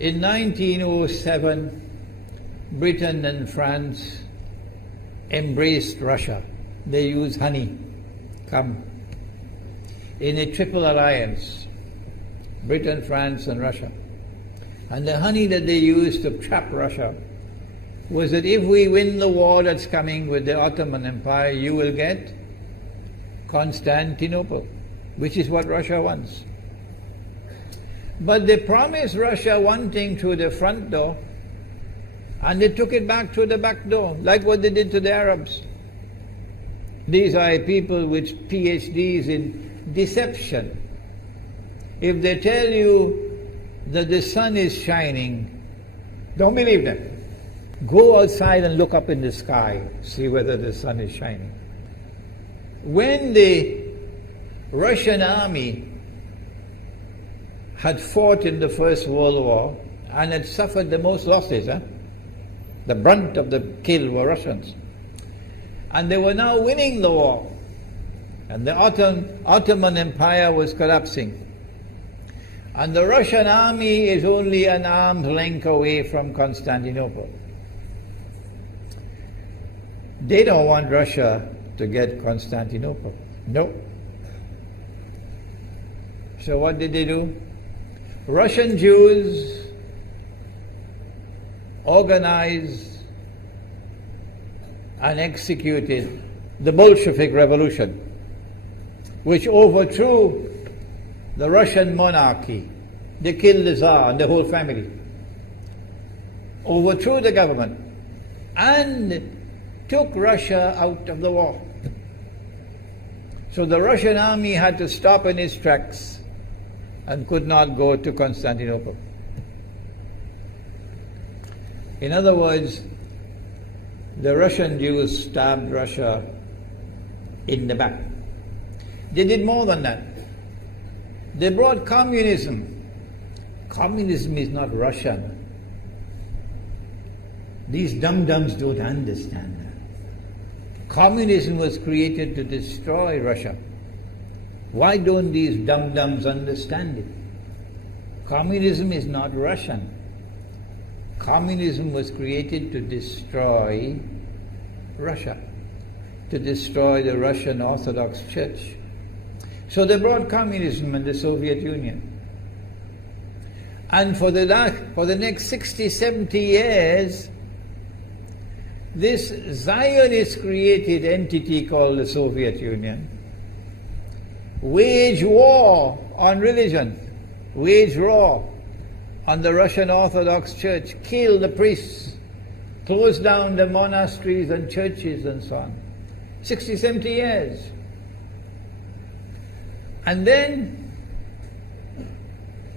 In 1907, Britain and France embraced Russia. They used honey, in a triple alliance, Britain, France, and Russia. And the honey that they used to trap Russia was that if we win the war that's coming with the Ottoman Empire, you will get Constantinople, which is what Russia wants. But they promised Russia one thing through the front door, and they took it back through the back door, like what they did to the Arabs. These are people with PhDs in deception. If they tell you that the sun is shining, don't believe them. Go outside and look up in the sky, see whether the sun is shining. When the Russian army had fought in the First World War and had suffered the most losses, the brunt of the kill were Russians, and they were now winning the war, and the Ottoman Empire was collapsing, and the Russian army is only an arm's length away from Constantinople. They don't want Russia to get Constantinople. No. So what did they do? Russian Jews organized and executed the Bolshevik Revolution, which overthrew the Russian monarchy. They killed the Tsar and the whole family, overthrew the government, and took Russia out of the war. So the Russian army had to stop in its tracks and could not go to Constantinople. In other words, the Russian Jews stabbed Russia in the back. They did more than that. They brought communism. Communism is not Russian. These dum-dums don't understand that. Communism was created to destroy Russia. Why don't these dum-dums understand it? Communism is not Russian. Communism was created to destroy Russia, to destroy the Russian Orthodox Church. So they brought communism in the Soviet Union. And for the next 60, 70 years, this Zionist-created entity called the Soviet Union waged war on religion, waged war on the Russian Orthodox Church, killed the priests, closed down the monasteries and churches and so on. 60, 70 years. And then,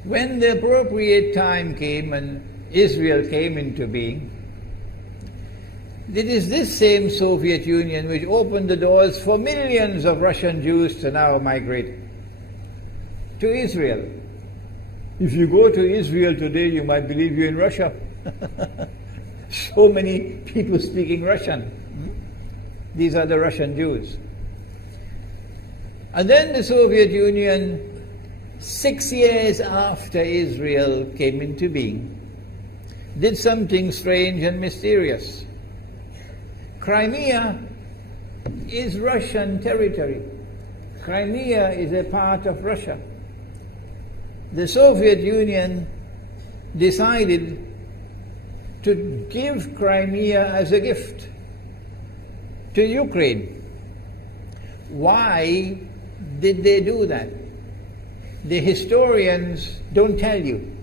when the appropriate time came and Israel came into being, it is this same Soviet Union which opened the doors for millions of Russian Jews to now migrate to Israel. If you go to Israel today, you might believe you're in Russia. So many people speaking Russian. These are the Russian Jews. And then the Soviet Union, 6 years after Israel came into being, did something strange and mysterious. Crimea is Russian territory. Crimea is a part of Russia. The Soviet Union decided to give Crimea as a gift to Ukraine. Why did they do that? The historians don't tell you.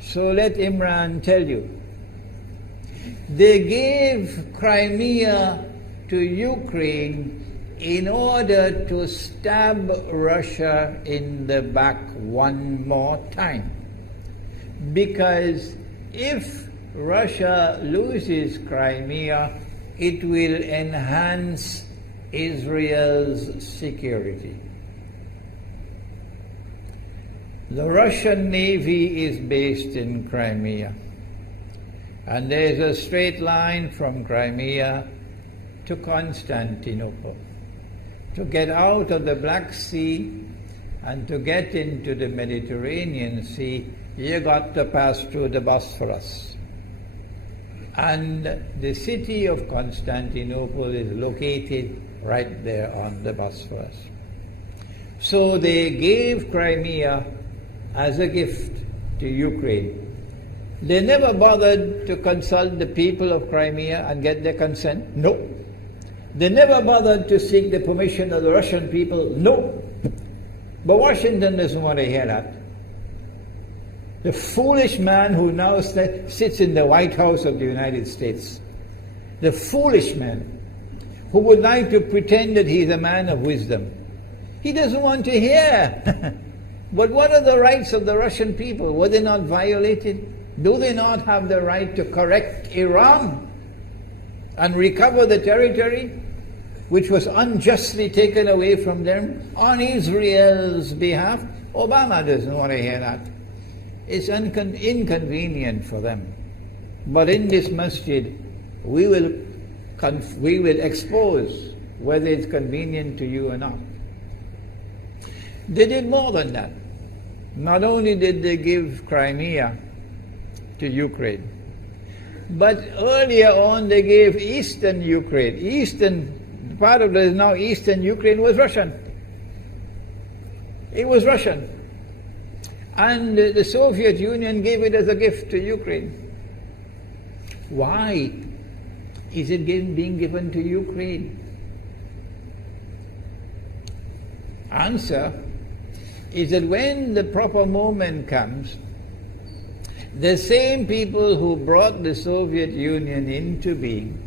So let Imran tell you. They gave Crimea to Ukraine in order to stab Russia in the back one more time. Because if Russia loses Crimea, it will enhance Israel's security. The Russian Navy is based in Crimea, and there is a straight line from Crimea to Constantinople. To get out of the Black Sea and to get into the Mediterranean Sea, you got to pass through the Bosphorus. And the city of Constantinople is located right there on the Bosphorus. So they gave Crimea as a gift to Ukraine. They never bothered to consult the people of Crimea and get their consent. No. They never bothered to seek the permission of the Russian people. No. But Washington doesn't want to hear that. The foolish man who now sits in the White House of the United States, the foolish man who would like to pretend that he's a man of wisdom, he doesn't want to hear. But what are the rights of the Russian people? Were they not violated? Do they not have the right to correct Iran and recover the territory which was unjustly taken away from them on Israel's behalf? Obama doesn't want to hear that. It's inconvenient for them. But in this masjid, we will expose whether it's convenient to you or not. They did more than that. Not only did they give Crimea to Ukraine, but earlier on they gave eastern Ukraine. Eastern, part of the now eastern Ukraine was Russian. It was Russian. And the Soviet Union gave it as a gift to Ukraine. Why is it being given to Ukraine? Answer is that when the proper moment comes, the same people who brought the Soviet Union into being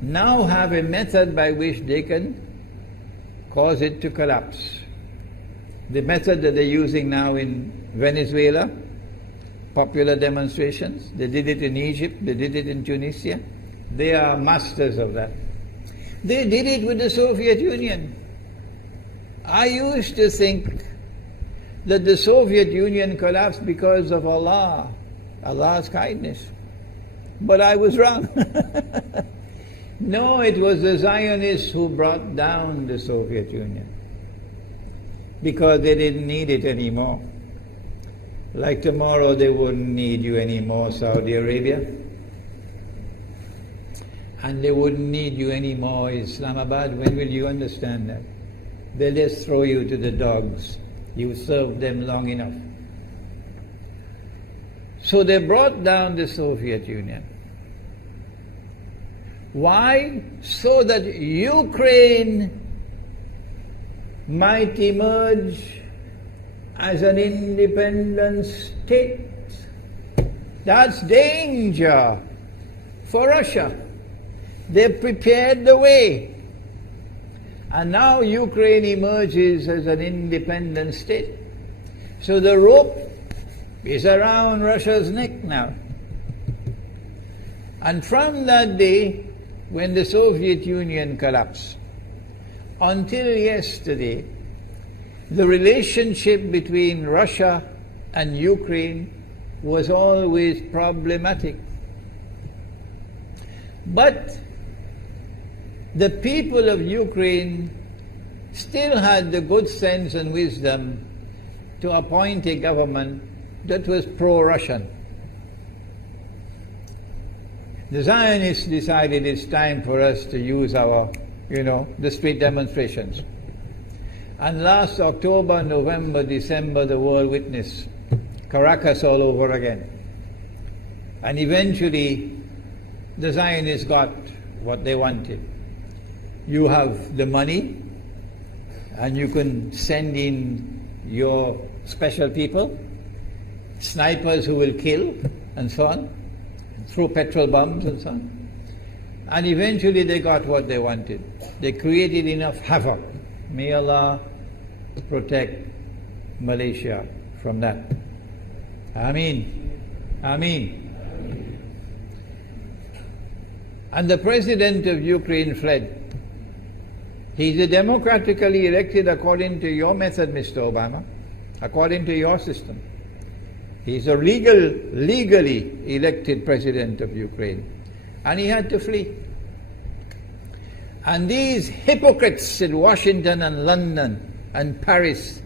now have a method by which they can cause it to collapse. The method that they're using now in Venezuela, popular demonstrations, they did it in Egypt, they did it in Tunisia. They are masters of that. They did it with the Soviet Union. I used to think that the Soviet Union collapsed because of Allah, Allah's kindness. But I was wrong. No, it was the Zionists who brought down the Soviet Union because they didn't need it anymore. Like tomorrow they wouldn't need you anymore, Saudi Arabia. And they wouldn't need you anymore, Islamabad. When will you understand that? They'll just throw you to the dogs. You served them long enough. So they brought down the Soviet Union. Why? So that Ukraine might emerge as an independent state. That's danger for Russia. They prepared the way. And now Ukraine emerges as an independent state. So the rope is around Russia's neck now. And from that day, when the Soviet Union collapsed, until yesterday, the relationship between Russia and Ukraine was always problematic. But the people of Ukraine still had the good sense and wisdom to appoint a government that was pro-Russian. The Zionists decided it's time for us to use our, the street demonstrations. And last October, November, December, the world witnessed Caracas all over again. And eventually, the Zionists got what they wanted. You have the money, and you can send in your special people, snipers who will kill, and so on, throw petrol bombs and so on. And eventually they got what they wanted. They created enough havoc. May Allah protect Malaysia from that. Ameen. Ameen. And the president of Ukraine fled. He's a democratically elected according to your method, Mr. Obama, according to your system. He's a legally elected president of Ukraine. And he had to flee. And these hypocrites in Washington and London and Paris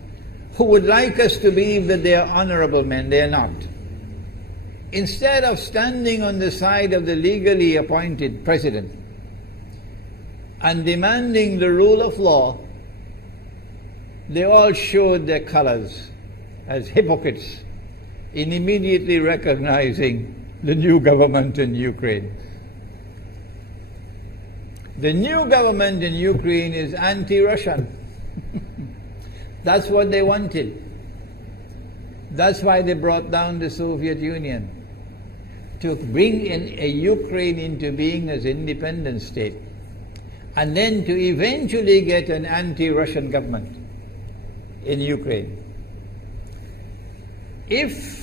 who would like us to believe that they are honorable men. They are not. Instead of standing on the side of the legally appointed president and demanding the rule of law, they all showed their colors as hypocrites in immediately recognizing the new government in Ukraine. The new government in Ukraine is anti-Russian. That's what they wanted. That's why they brought down the Soviet Union, to bring in a Ukraine into being as independent state, and then to eventually get an anti-Russian government in Ukraine. If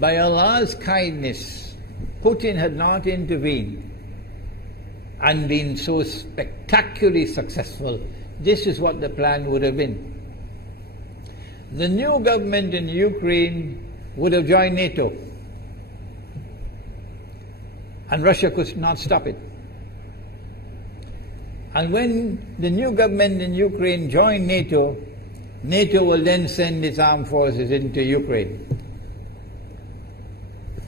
by Allah's kindness Putin had not intervened and been so spectacularly successful, this is what the plan would have been. The new government in Ukraine would have joined NATO, and Russia could not stop it. And when the new government in Ukraine joined NATO, NATO will then send its armed forces into Ukraine.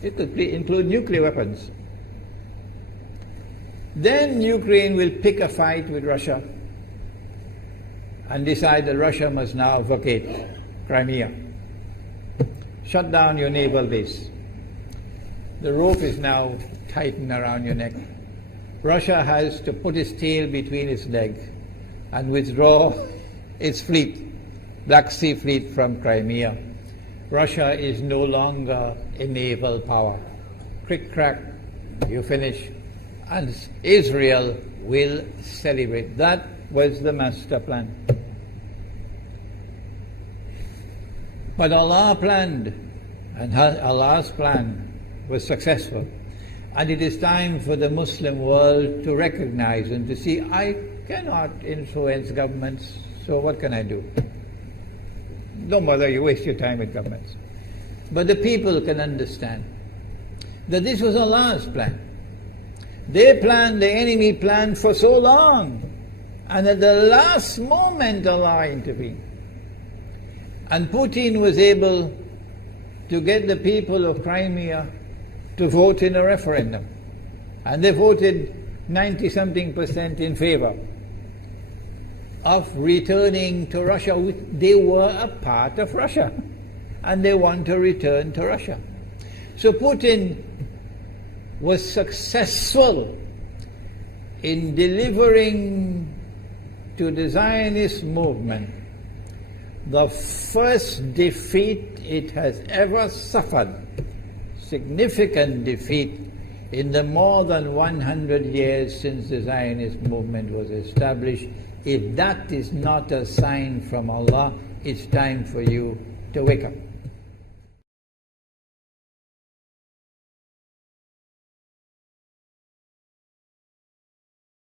It could include nuclear weapons. Then Ukraine will pick a fight with Russia and decide that Russia must now vacate Crimea. Shut down your naval base. The rope is now tightened around your neck. Russia has to put its tail between its legs and withdraw its fleet, Black Sea Fleet, from Crimea. Russia is no longer a naval power. Crick crack, you finish. And Israel will celebrate. That was the master plan. But Allah planned, and Allah's plan was successful. And it is time for the Muslim world to recognize and to see, I cannot influence governments, so what can I do? Don't bother, you waste your time with governments. But the people can understand that this was Allah's plan. They planned, the enemy planned for so long, and at the last moment Allah intervened. And Putin was able to get the people of Crimea to vote in a referendum. And they voted 90-something% in favor of returning to Russia. They were a part of Russia, and they want to return to Russia. So Putin was successful in delivering to the Zionist movement the first defeat it has ever suffered, significant defeat, in the more than 100 years since the Zionist movement was established. If that is not a sign from Allah, it's time for you to wake up.